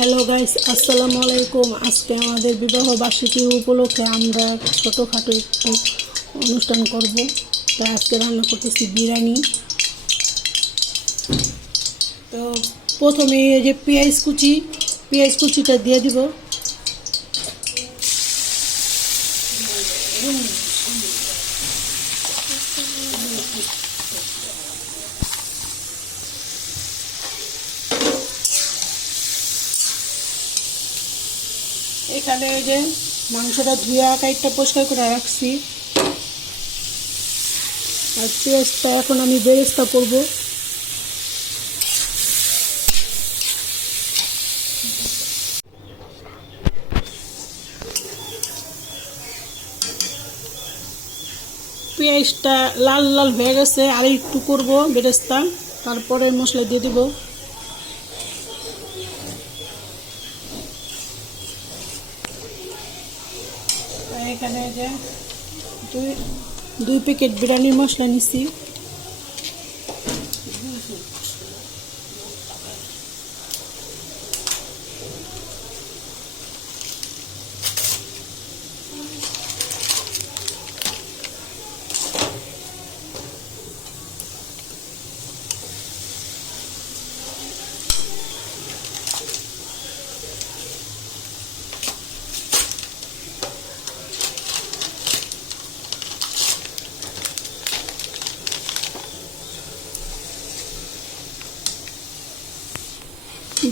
Hello guys, আসসালামু আলাইকুম। আজকে আমাদের বিবাহ বার্ষিকী উপলক্ষে আমরা ছোটোখাটো একটু অনুষ্ঠান করব। তাই আজকে রান্না করতেছি বিরিয়ানি। তো প্রথমে এই যে পেঁয়াজ কুচিটা দিয়ে দিব। এখানে এই যে মাংসটা ধুয়ে কাইটটা পরিষ্কার করে রাখছি। আর পেঁয়াজটা এখন আমি বেরেস্তা করব। পেঁয়াজটা লাল লাল হয়ে গেছে, আর একটু করবো বেরেস্তা, তারপরে মশলা দিয়ে দিব। এখানে যে দুই প্যাকেট বিরিয়ানির মশলা নিছি।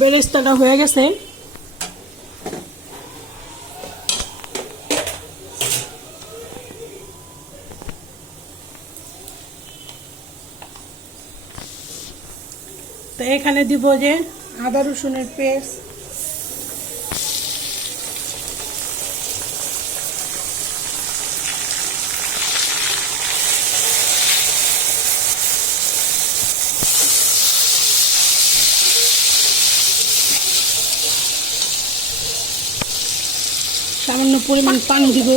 বেরেস্তাটা হয়ে গেছে। তো এখানে দিব যে আদা রসুনের পেস্ট, সামান্য পরিমাণ পানি দিব।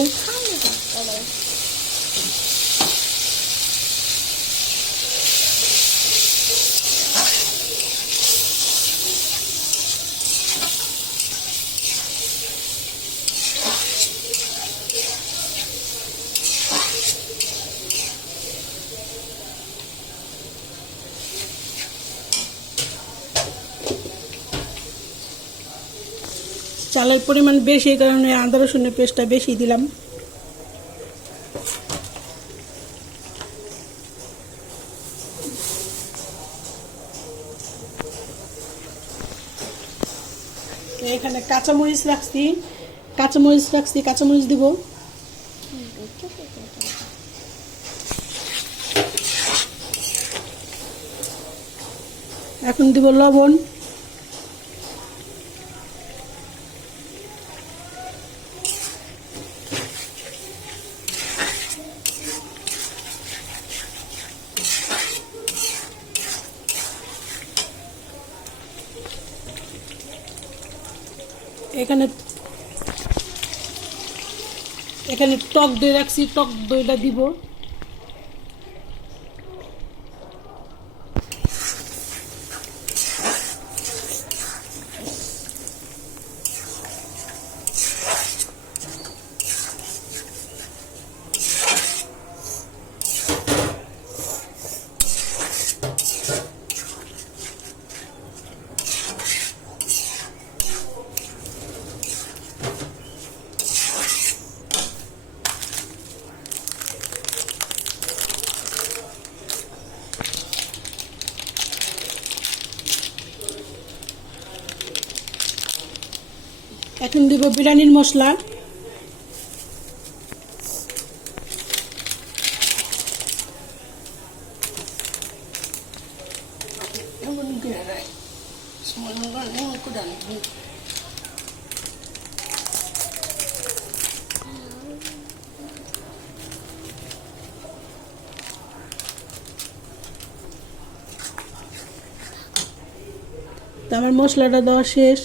চালের পরিমাণ বেশি, এই কারণে আদা রসুনের পেস্টটা বেশি দিলাম। এখানে কাঁচামরিচ রাখছি, কাঁচামরিচ দিব। এখন দিব লবণ, এখানে টক দই রাখছি, টক দইটা দিব। এখন দিব বিরিয়ানির মশলা। তো আমার মশলাটা দেওয়া শেষ।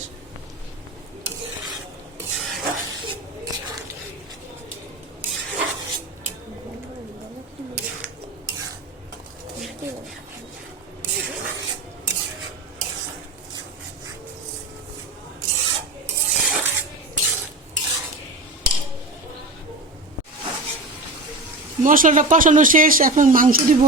মশলাটা কষানো শেষ, এখন মাংস দিব।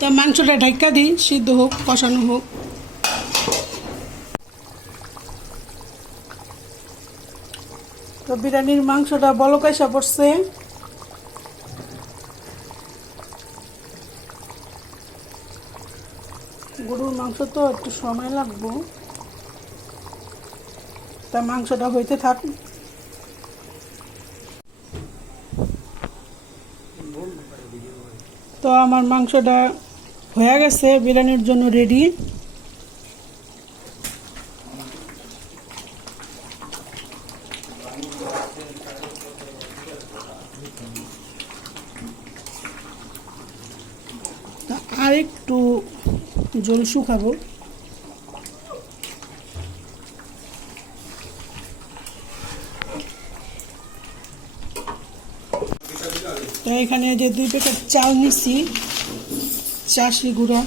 তা মাংসটা ঢাকা দিই, সিদ্ধ হোক, কষানো হোক। তো বিরিয়ানির মাংসটা বলক এসে পড়ছে। গরুর মাংস তো একটু সময় লাগবে, তা মাংসটা হইতে থাক। তো আমার মাংসটা হয়ে গেছে, বিরিয়ানির জন্য রেডি। আর একটু জল শুকাবো। তো এখানে যে 2 প্যাকেট চাল নিচ্ছি, চাষি গুঁড়া।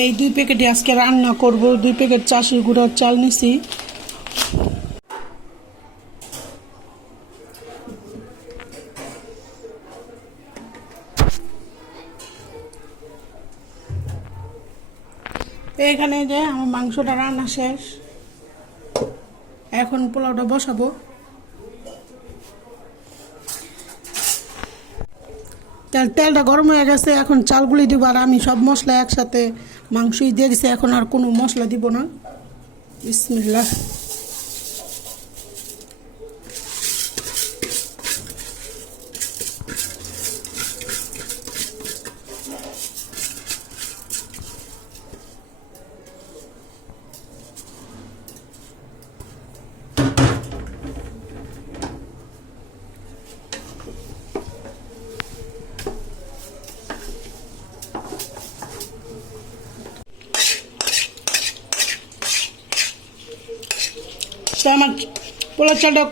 এই 2 প্যাকেটে আজকে রান্না করব। 2 প্যাকেট চাষি গুঁড়ার চাল নিচ্ছি। এখানে যে আমার মাংসটা রান্না শেষ, এখন পোলাওটা বসাবো। তেলটা গরম হয়ে গেছে, এখন চালগুলি দিব। আর আমি সব মশলা একসাথে মাংসই দিয়ে দিছি, এখন আর কোনো মশলা দিব না। বিসমিল্লাহ। তো আমার পোলার চালটা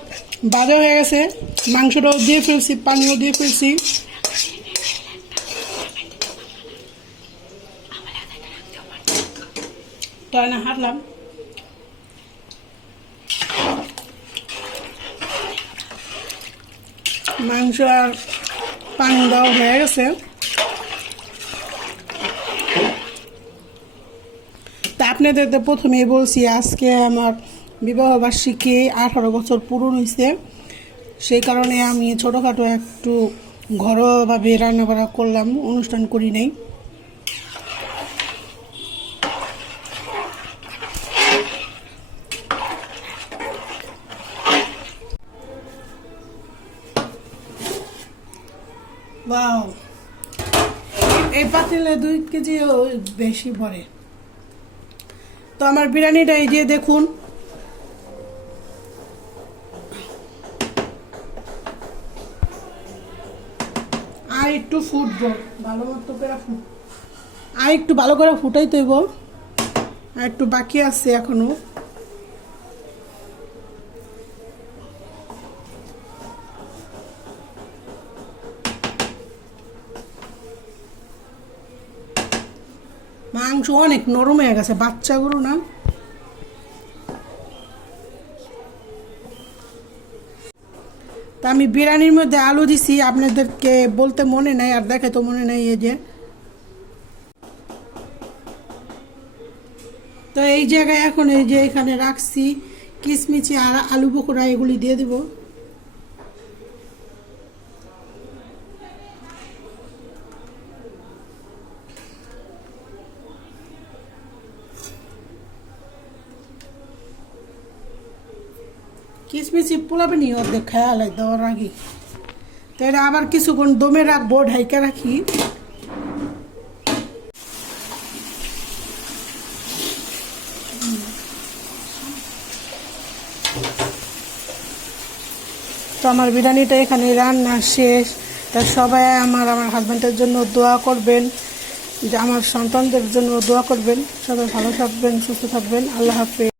ভাজা হয়ে গেছে, মাংসটাও দিয়ে ফেলছি, পানিও দিয়ে ফেলছি। তাই না হাঁটলাম। মাংস আর পানি দেওয়া হয়ে গেছে। তা আপনাদের তো প্রথমেই বলছি, আজকে আমার বিবাহবার্ষিকী 18 বছর পূরণ হয়েছে। সেই কারণে আমি ছোটোখাটো একটু ঘরোয়াভাবে রান্নাবাড়া করলাম, অনুষ্ঠান করি নাই। ওয়াও, এই পাতিলে 2 কেজি বেশি পড়ে। তো আমার বিরিয়ানিটা এই যে দেখুন, আর একটু ফুটবো ভালো মতো করে, আর একটু ভালো করে ফুটাই তৈব, আর একটু বাকি আছে এখনো। মাংস অনেক নরম হয়ে গেছে, বাচ্চা গরু না। তা আমি বিরিয়ানির মধ্যে আলু দিছি, আপনাদেরকে বলতে মনে নাই আর দেখে তো মনে নাই। এই যে তো এই জায়গায় এখন এই যে এখানে রাখছি কিশমিশি আর আলু পকোড়া, এগুলি দিয়ে দেব। কিসমিসি পোলাবে নি অর্ধেক খেয়াল দেওয়ার আগে, তো এটা আবার কিছুক্ষণ দমে রাখবো, ঢাইকা রাখি। তো আমার বিরিয়ানিটা এখানে রান্না শেষ। তা সবাই আমার হাজব্যান্ডের জন্য দোয়া করবেন, যে আমার সন্তানদের জন্য দোয়া করবেন। সবাই ভালো থাকবেন, সুস্থ থাকবেন। আল্লাহ হাফেজ।